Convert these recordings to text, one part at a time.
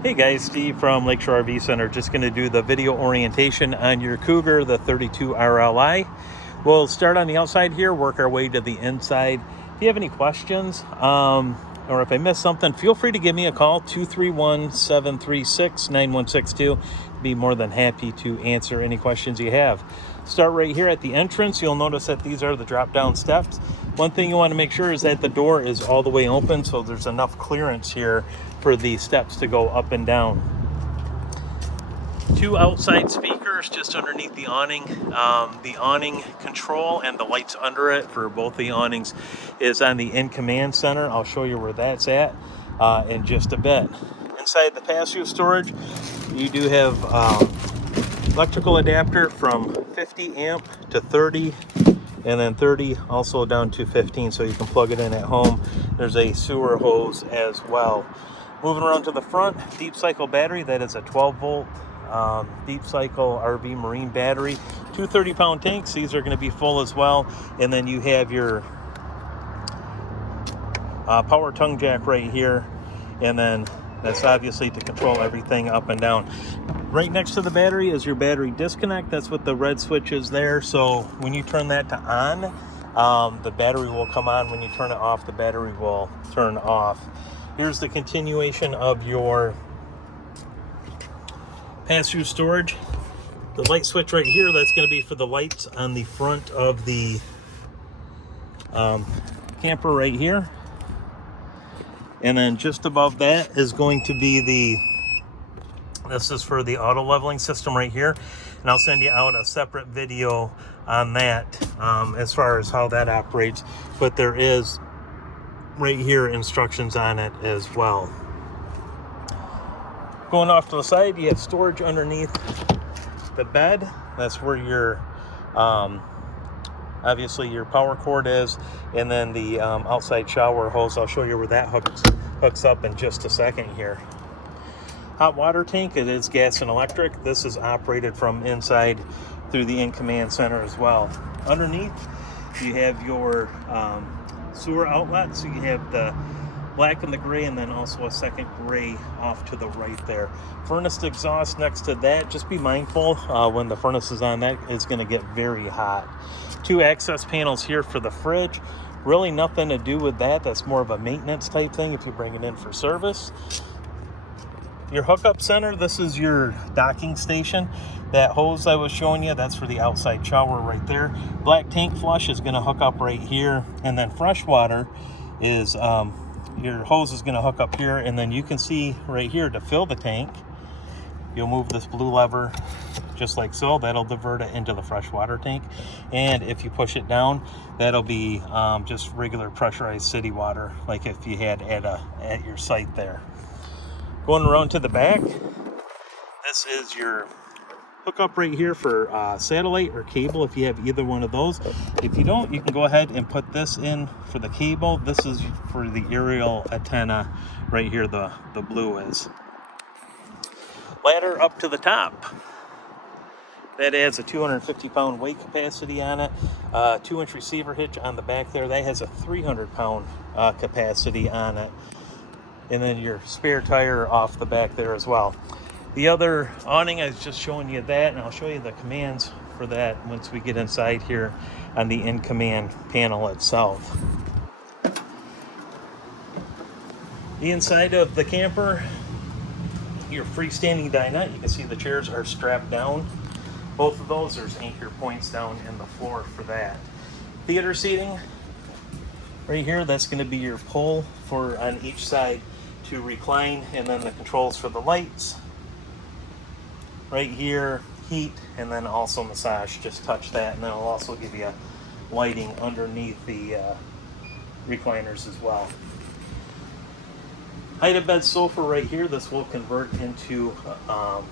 Hey guys, Steve from Lakeshore RV Center. Just going to do the video orientation on your Cougar, the 32 RLI. We'll start on the outside here, work our way to the inside. If you have any questions, or if I missed something, feel free to give me a call, 231-736-9162. Be more than happy to answer any questions you have. Start right here at the entrance. You'll notice that these are the drop-down steps. One thing you want to make sure is that the door is all the way open, so there's enough clearance here for the steps to go up and down. Two outside speakers just underneath the awning. The awning control and the lights under it for both the awnings is on the InCommand center. I'll show you where that's at in just a bit. Inside the pass-through storage, you do have electrical adapter from 50 amp to 30, and then 30 also down to 15, so you can plug it in at home. There's a sewer hose as well. Moving around to the front, deep cycle battery. That is a 12 volt deep cycle RV marine battery. Two 30-pound tanks. These are going to be full as well. And then you have your power tongue jack right here. And then that's obviously to control everything up and down. Right next to the battery is your battery disconnect. That's what the red switch is there. So when you turn that to on, the battery will come on. When you turn it off, the battery will turn off. Here's the continuation of your pass-through storage. The light switch right here, that's going to be for the lights on the front of the camper right here. And then just above that is going to be this is for the auto leveling system right here. And I'll send you out a separate video on that as far as how that operates. But there is right here instructions on it as well. Going off to the side, you have storage underneath the bed. That's where your obviously your power cord is, and then the outside shower hose. I'll show you where that hooks up in just a second here. Hot water tank, it is gas and electric. This is operated from inside through the InCommand center as well. Underneath you have your sewer outlet, so you have the black and the gray, and then also a second gray off to the right there. Furnace exhaust next to that. Just be mindful when the furnace is on, that is going to get very hot. Two access panels here for the fridge. Really nothing to do with that. That's more of a maintenance type thing if you bring it in for service. Your hookup center, this is your docking station. That hose I was showing you, that's for the outside shower right there. Black tank flush is going to hook up right here, and then fresh water is your hose is going to hook up here, and then you can see right here to fill the tank, you'll move this blue lever just like so. That'll divert it into the fresh water tank, and if you push it down, that'll be just regular pressurized city water, like if you had at your site there. Going around to the back, this is your hookup right here for satellite or cable if you have either one of those. If you don't, you can go ahead and put this in for the cable. This is for the aerial antenna right here, the blue is. Ladder up to the top. That adds a 250-pound weight capacity on it. 2-inch receiver hitch on the back there. That has a 300-pound capacity on it. And then your spare tire off the back there as well. The other awning, I was just showing you that, and I'll show you the commands for that once we get inside here on the InCommand panel itself. The inside of the camper, your freestanding dinette. You can see the chairs are strapped down. Both of those, there's anchor points down in the floor for that. Theater seating right here, that's going to be your pull for on each side to recline, and then the controls for the lights right here, heat, and then also massage. Just touch that, and then it'll also give you lighting underneath the recliners as well. Height of bed sofa right here. This will convert into a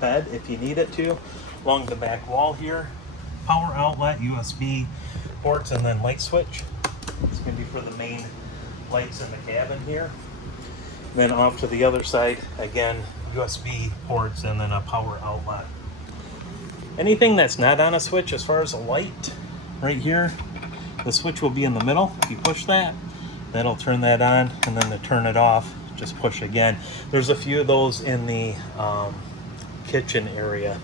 bed if you need it to. Along the back wall here, power outlet, USB ports, and then light switch. It's going to be for the main lights in the cabin here. And then off to the other side, again, USB ports and then a power outlet. Anything that's not on a switch, as far as a light, right here, the switch will be in the middle. If you push that, that'll turn that on, and then to turn it off, just push again. There's a few of those in the kitchen area.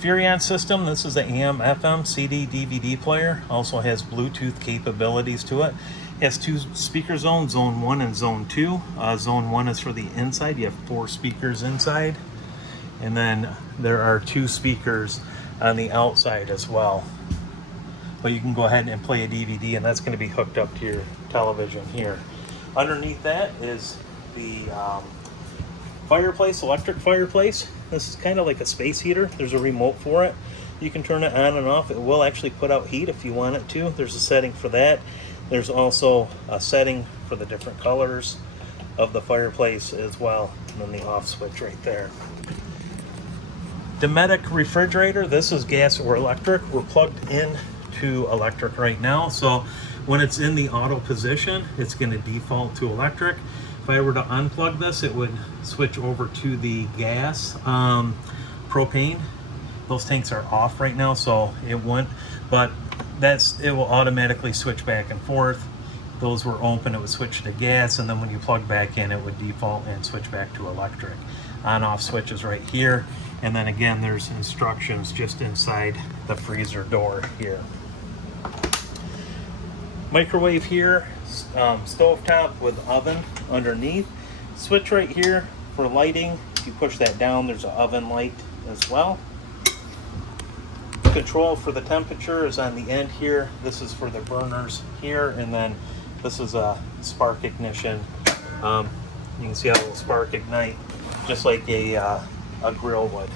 Furrion system, this is the AM, FM, CD, DVD player. Also has Bluetooth capabilities to it. It has 2 speaker zones, zone 1 and zone 2. Zone 1 is for the inside. You have 4 speakers inside. And then there are 2 speakers on the outside as well. But you can go ahead and play a DVD, and that's going to be hooked up to your television here. Underneath that is the fireplace, electric fireplace. This is kind of like a space heater. There's a remote for it. You can turn it on and off. It will actually put out heat if you want it to. There's a setting for that. There's also a setting for the different colors of the fireplace as well. And then the off switch right there. Dometic refrigerator. This is gas or electric. We're plugged in to electric right now. So when it's in the auto position, it's going to default to electric. If I were to unplug this, it would switch over to the gas. Propane, those tanks are off right now, so it wouldn't, but it will automatically switch back and forth. If those were open, it would switch to gas, and then when you plug back in, it would default and switch back to electric. On-off switch is right here, and then again, there's instructions just inside the freezer door here. Microwave here, stovetop with oven underneath. Switch right here for lighting. If you push that down, there's an oven light as well. Control for the temperature is on the end here. This is for the burners here, and then this is a spark ignition. You can see how it will spark ignite just like a grill would.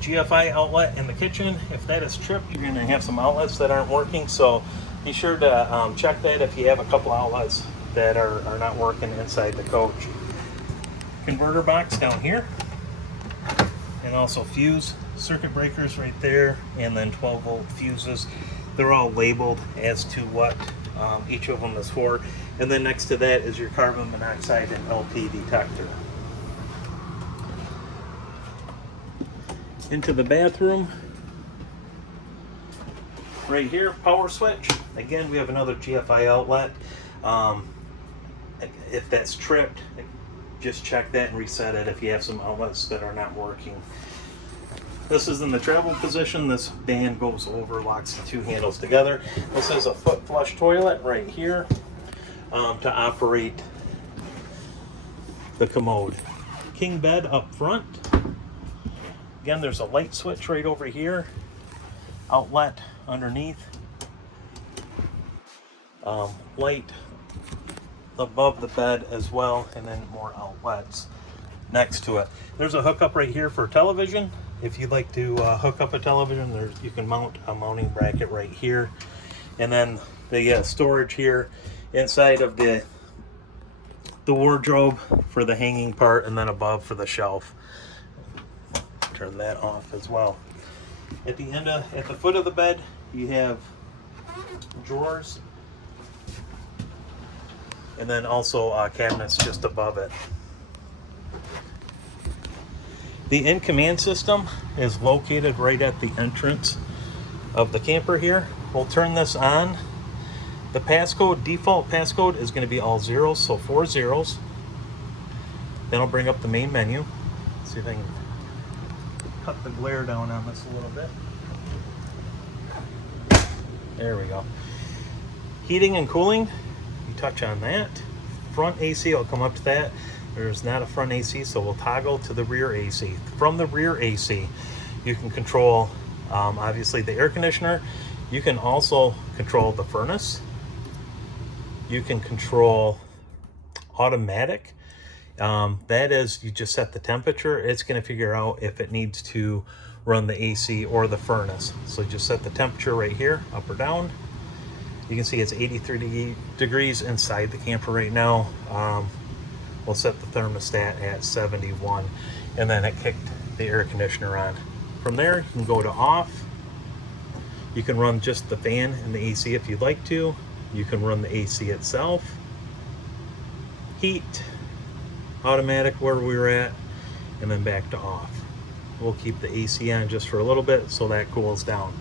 GFI outlet in the kitchen. If that is tripped, you're going to have some outlets that aren't working, so be sure to check that if you have a couple outlets that are not working inside the coach. Converter box down here, and also fuse circuit breakers right there, and then 12-volt fuses. They're all labeled as to what each of them is for. And then next to that is your carbon monoxide and LP detector. Into the bathroom. Right here, power switch. Again, we have another GFI outlet. If that's tripped, just check that and reset it if you have some outlets that are not working. This is in the travel position. This band goes over, locks the 2 handles together. This is a foot flush toilet right here to operate the commode. King bed up front. Again, there's a light switch right over here. Outlet underneath. Light above the bed as well, and then more outlets next to it. There's a hookup right here for television. If you'd like to hook up a television, you can mount a mounting bracket right here. And then the storage here inside of the wardrobe for the hanging part, and then above for the shelf. Turn that off as well. At the foot of the bed, you have drawers, and then also cabinets just above it. The InCommand system is located right at the entrance of the camper here. We'll turn this on. The passcode, default passcode, is going to be all zeros, so 4 zeros. Then I'll bring up the main menu. Let's see if I can cut the glare down on this a little bit. There we go. Heating and cooling, you touch on that. Front AC, I'll come up to that. There's not a front AC, so we'll toggle to the rear AC. From the rear AC, you can control, obviously, the air conditioner. You can also control the furnace. You can control automatic. That is, you just set the temperature. It's going to figure out if it needs to run the AC or the furnace. So just set the temperature right here, up or down. You can see it's 83 degrees inside the camper right now. We'll set the thermostat at 71, and then it kicked the air conditioner on. From there, you can go to off. You can run just the fan and the AC if you'd like to. You can run the AC itself. Heat, automatic where we were at, and then back to off. We'll keep the AC on just for a little bit so that cools down.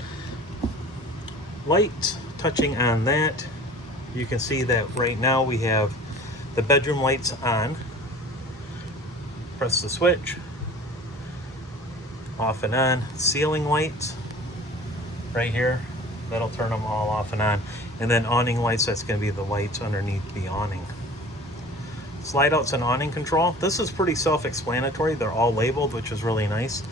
Light, touching on that, you can see that right now we have The bedroom light's on. Press the switch. Off and on. Ceiling lights right here. That'll turn them all off and on. And then awning lights, that's going to be the lights underneath the awning. Slide outs and awning control. This is pretty self-explanatory. They're all labeled, which is really nice.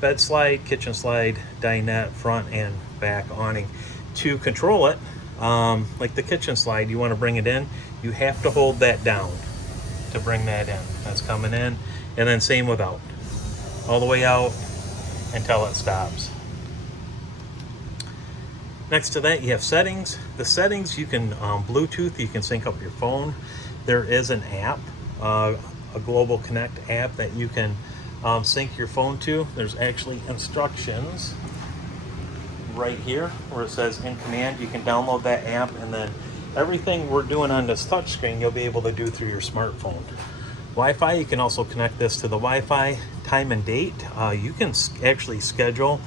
Bed slide, kitchen slide, dinette, front and back awning. To control it, like the kitchen slide, you want to bring it in, you have to hold that down to bring that in. That's coming in. And then same with out. All the way out until it stops. Next to that, you have settings. The settings, you can Bluetooth, you can sync up your phone. There is an app, a Global Connect app that you can sync your phone to. There's actually instructions right here where it says InCommand. You can download that app, and then everything we're doing on this touchscreen, you'll be able to do through your smartphone. Wi-Fi, you can also connect this to the Wi-Fi. Time and date, you can actually schedule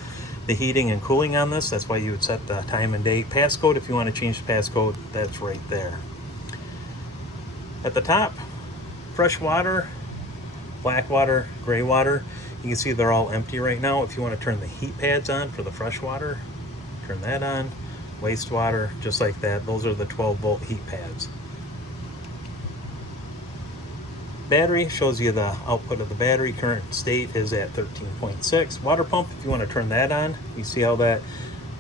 the heating and cooling on this. That's why you would set the time and date. Passcode, if you want to change the passcode, that's right there. At the top, fresh water, black water, gray water. You can see they're all empty right now. If you want to turn the heat pads on for the fresh water, turn that on. Wastewater, just like that. Those are the 12-volt heat pads. Battery shows you the output of the battery. Current state is at 13.6. Water pump, if you want to turn that on, you see how that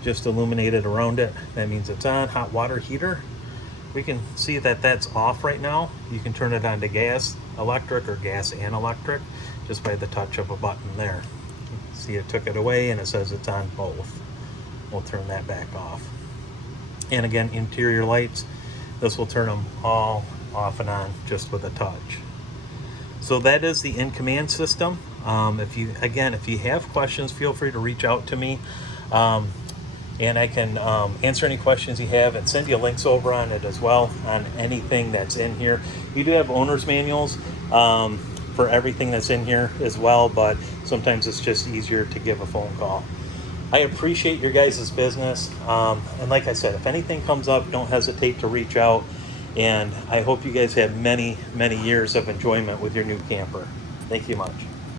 just illuminated around it. That means it's on. Hot water heater, we can see that that's off right now. You can turn it on to gas, electric, or gas and electric just by the touch of a button there. See, it took it away and it says it's on both. We'll turn that back off. And again, interior lights, this will turn them all off and on just with a touch. So that is the InCommand system. If you have questions, feel free to reach out to me, and I can answer any questions you have and send you links over on it as well on anything that's in here. You do have owner's manuals for everything that's in here as well, but sometimes it's just easier to give a phone call. I appreciate your guys' business, and like I said, if anything comes up, don't hesitate to reach out. And I hope you guys have many, many years of enjoyment with your new camper. Thank you much.